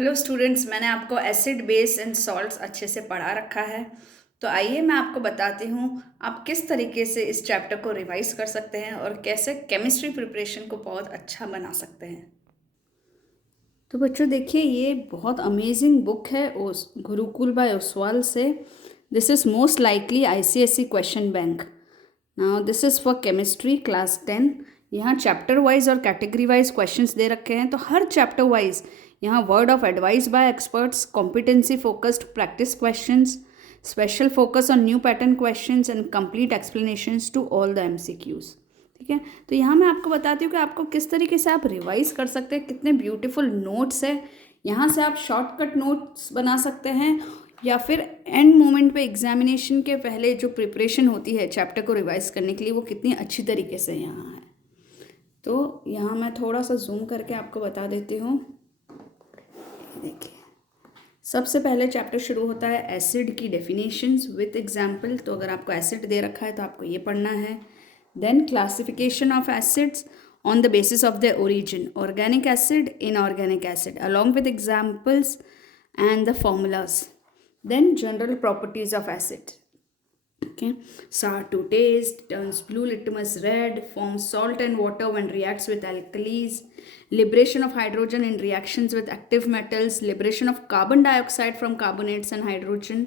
Hello students, मैंने आपको acid base and salts अच्छे से पढ़ा रखा है। तो आइए मैं आपको बताती हूँ आप किस तरीके से इस चैप्टर को रिवाइज कर सकते हैं और कैसे केमिस्ट्री प्रिपरेशन को बहुत अच्छा बना सकते हैं। तो बच्चों देखिए, ये बहुत अमेजिंग बुक है ओस गुरुकुल बाय ओसवाल से। This is most likely ICSE question bank. Now this is for chemistry class 10। यहाँ चैप्टर वाइज और कैटेगरी वाइज क्वेश्चंस दे रखे हैं, तो हर चैप्टर वाइज यहाँ word of advice by experts, competency focused practice questions, special focus on new pattern questions and complete explanations to all the MCQs. ठीक है, तो यहाँ मैं आपको बताती हूँ कि आपको किस तरीके से आप रिवाइज कर सकते हैं। कितने ब्यूटीफुल नोट्स है, यहाँ से आप शॉर्टकट नोट्स बना सकते हैं या फिर एंड मोमेंट पे एग्जामिनेशन के पहले जो प्रिपरेशन होती है चैप्टर को रिवाइज करने के लिए, वो कितनी अच्छी तरीके से यहाँ है। तो यहाँ मैं थोड़ा सा जूम करके आपको बता देती हूँ। देखिए, सबसे पहले चैप्टर शुरू होता है एसिड की डेफिनेशंस विथ एग्जाम्पल। तो अगर आपको एसिड दे रखा है तो आपको ये पढ़ना है। Then classification of acids on the basis of the origin, organic acid, inorganic acid, along with examples and the formulas. Then general properties of acid. Okay, sour to taste, turns blue litmus red, forms salt and water when reacts with alkalis, liberation of hydrogen in reactions with active metals, liberation of carbon dioxide from carbonates and hydrogen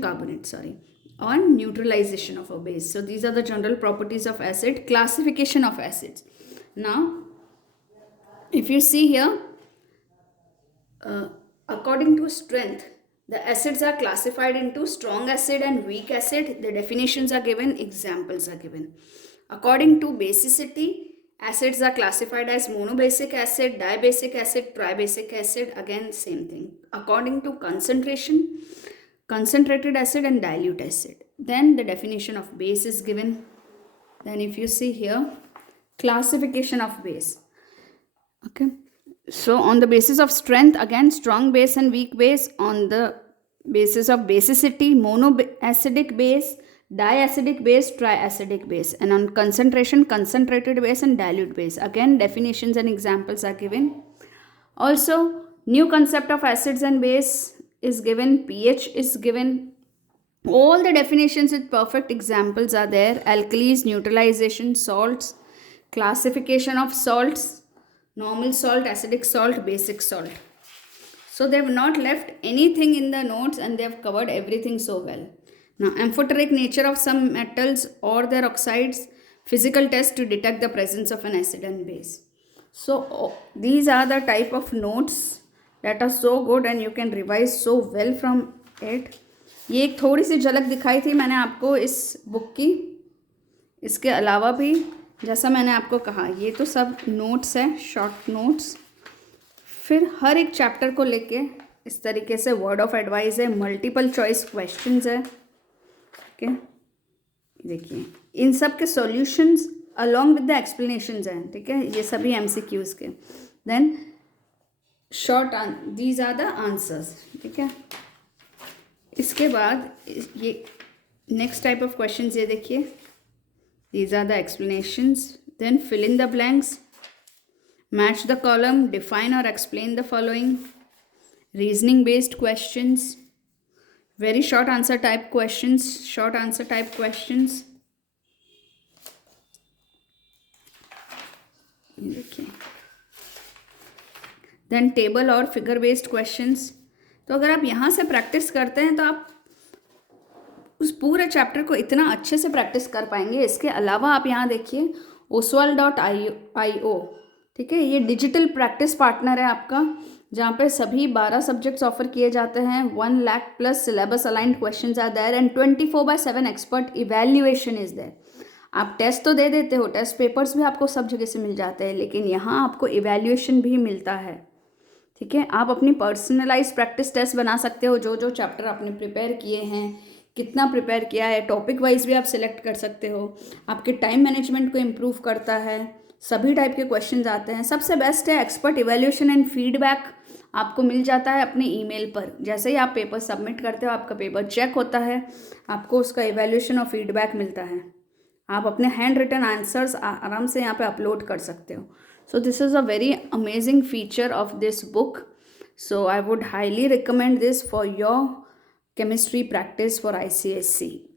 carbonate, sorry, on neutralization of a base. So these are the general properties of acid. Classification of acids. Now if you see here, according to strength, the acids are classified into strong acid and weak acid. The definitions are given, examples are given. According to basicity, acids are classified as monobasic acid, dibasic acid, tribasic acid. Again, same thing. According to concentration, concentrated acid and dilute acid. Then the definition of base is given. Then if you see here, classification of base. Okay, so on the basis of strength, again strong base and weak base. On the basis of basicity, monoacidic base, diacidic base, triacidic base. And on concentration, concentrated base and dilute base. Again definitions and examples are given. Also new concept of acids and base is given, pH is given. All the definitions with perfect examples are there. Alkalis, neutralization, salts, classification of salts, normal salt, acidic salt, basic salt. So they have not left anything in the notes and they have covered everything so well. Now, amphoteric nature of some metals or their oxides, physical test to detect the presence of an acid and base. So these are the type of notes that are so good and you can revise so well from it. ये एक थोड़ी सी झलक दिखाई थी मैंने आपको इस book की। इसके अलावा भी जैसा मैंने आपको कहा, ये तो सब नोट्स हैं, शॉर्ट नोट्स। फिर हर एक चैप्टर को लेके इस तरीके से वर्ड ऑफ एडवाइस है, मल्टीपल चॉइस क्वेश्चंस है। ओके, देखिए इन सब के solutions along with the explanations हैं। ठीक है, ये सभी एमसीक्यूज के। Then short these are the answers. ठीक है, इसके बाद ये नेक्स्ट टाइप ऑफ क्वेश्चंस, ये देखिए, these are the explanations. Then fill in the blanks, match the column, define or explain the following. Reasoning based questions, very short answer type questions, short answer type questions. देखिए, then table और figure based questions. तो अगर आप यहाँ से practice करते हैं तो आप उस पूरे चैप्टर को इतना अच्छे से प्रैक्टिस कर पाएंगे। इसके अलावा आप यहाँ देखिए oswal.io, ठीक है, ये डिजिटल प्रैक्टिस पार्टनर है आपका, जहाँ पे सभी 12 सब्जेक्ट्स ऑफर किए जाते हैं। 1 lakh plus syllabus aligned questions are there and 24/7 expert evaluation is there. आप टेस्ट तो दे देते हो, टेस्ट पेपर्स भी आपको सब जगह से मिल जाते हैं, लेकिन यहाँ आपको इवैल्यूएशन भी मिलता है। ठीक है, आप अपनी पर्सनलाइज प्रैक्टिस टेस्ट बना सकते हो। जो जो चैप्टर आपने प्रिपेयर किए हैं, कितना प्रिपेयर किया है, टॉपिक वाइज भी आप सिलेक्ट कर सकते हो। आपके टाइम मैनेजमेंट को इम्प्रूव करता है। सभी टाइप के क्वेश्चंस आते हैं। सबसे बेस्ट है एक्सपर्ट इवैल्यूएशन एंड फीडबैक आपको मिल जाता है अपने ईमेल पर। जैसे ही आप पेपर सबमिट करते हो, आपका पेपर चेक होता है, आपको उसका इवैल्यूएशन और फीडबैक मिलता है। आप अपने हैंड रिटन आंसर्स आराम से यहाँ पे अपलोड कर सकते हो। So this is a very amazing feature of this book. So I would highly recommend this for your chemistry practice for ICSC.